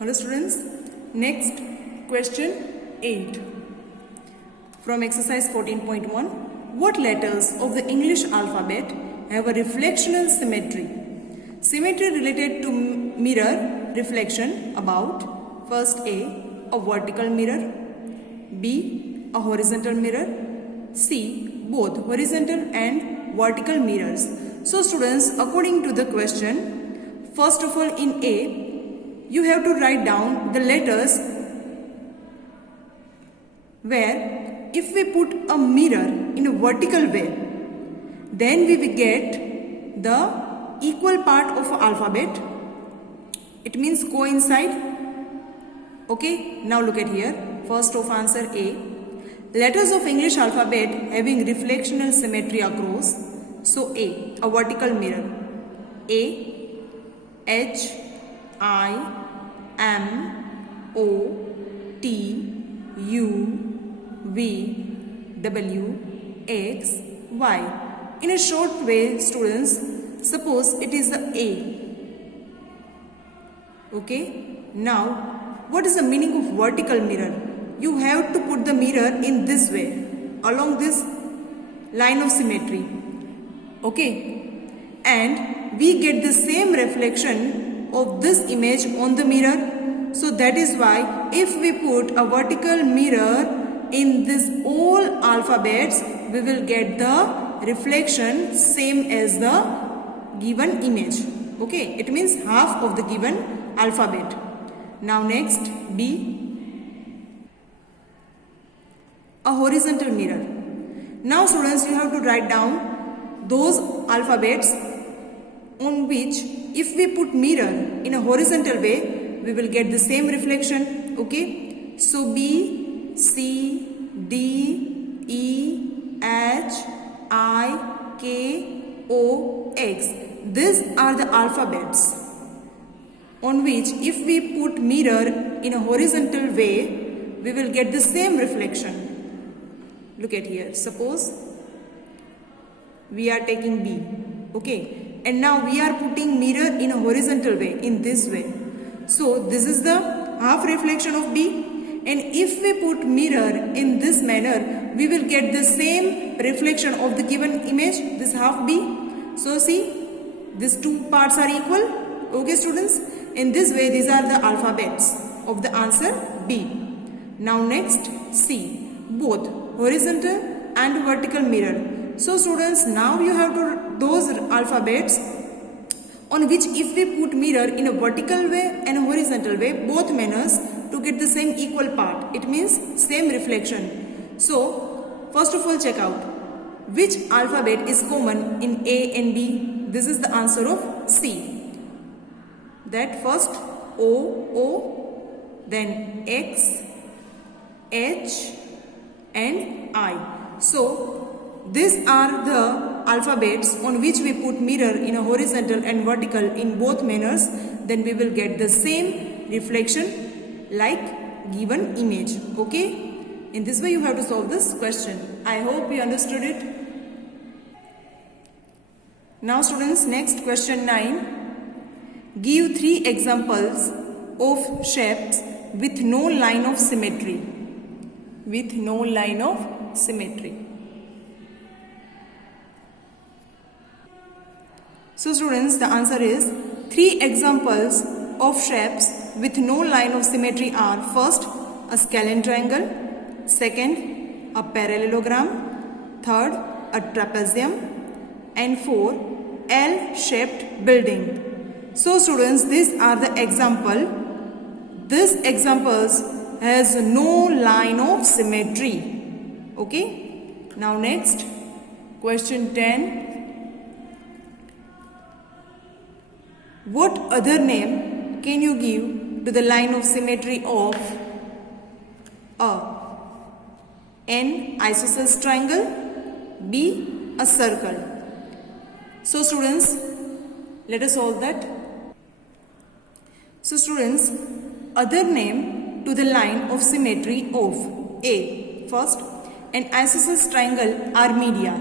Hello students, next question 8 from exercise 14.1. What letters of the English alphabet have a reflectional symmetry? Symmetry related to mirror reflection about first A vertical mirror, B a horizontal mirror, C both horizontal and vertical mirrors. So students, according to the question, first of all in A you have to write down the letters where if we put a mirror in a vertical way, then we will get the equal part of alphabet. It means coincide. Okay, now look at here. First of answer A. Letters of English alphabet having reflectional symmetry across. So A vertical mirror. A, H, I, M, O, T, U, V, W, X, Y. In a short way, students, suppose it is the A. Okay. Now, what is the meaning of vertical mirror? You have to put the mirror in this way, along this line of symmetry. Okay. And we get the same reflection of this image on the mirror. So that is why if we put a vertical mirror in this all alphabets, we will get the reflection same as the given image. Okay, it means half of the given alphabet. Now next B, a horizontal mirror. Now students, you have to write down those alphabets on which if we put mirror in a horizontal way, we will get the same reflection. Okay, so B, C, D, E, H, I, K, O, X. These are the alphabets on which if we put mirror in a horizontal way, we will get the same reflection. Look at here. Suppose we are taking B. Okay. And now we are putting mirror in a horizontal way, in this way. So this is the half reflection of B. And if we put mirror in this manner, we will get the same reflection of the given image, this half B. So see, these two parts are equal. Okay students, in this way these are the alphabets of the answer B. Now next C, both horizontal and vertical mirror. So students, now you have to those alphabets on which if we put mirror in a vertical way and a horizontal way, both manners, to get the same equal part. It means same reflection. So first of all check out which alphabet is common in A and B. This is the answer of C. That first O, then X, H and I. So these are the alphabets on which we put mirror in a horizontal and vertical in both manners. Then we will get the same reflection like given image. Okay. In this way you have to solve this question. I hope you understood it. Now students, next question 9. Give 3 examples of shapes with no line of symmetry. With no line of symmetry. So students, the answer is 3 examples of shapes with no line of symmetry are: first, a scalene triangle; second, a parallelogram; third, a trapezium; and 4, L-shaped building. So students, these are the example. These examples has no line of symmetry. Okay. Now next, question 10. What other name can you give to the line of symmetry of an isosceles triangle, B a circle? So students, let us solve that. So students, other name to the line of symmetry of A. First, an isosceles triangle are media.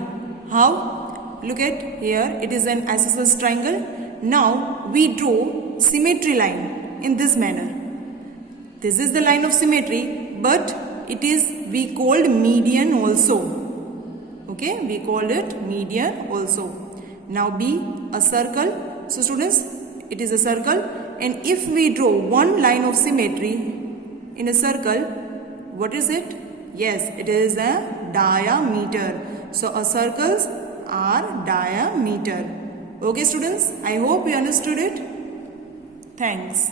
How? Look at here, it is an isosceles triangle. Now we draw symmetry line in this manner. This is the line of symmetry, but it is we called median also. Okay, we called it median also. Now B, a circle. So students, it is a circle, and if we draw one line of symmetry in a circle, what is it? Yes, it is a diameter. So a circles are diameter. Okay students, I hope you understood it. Thanks.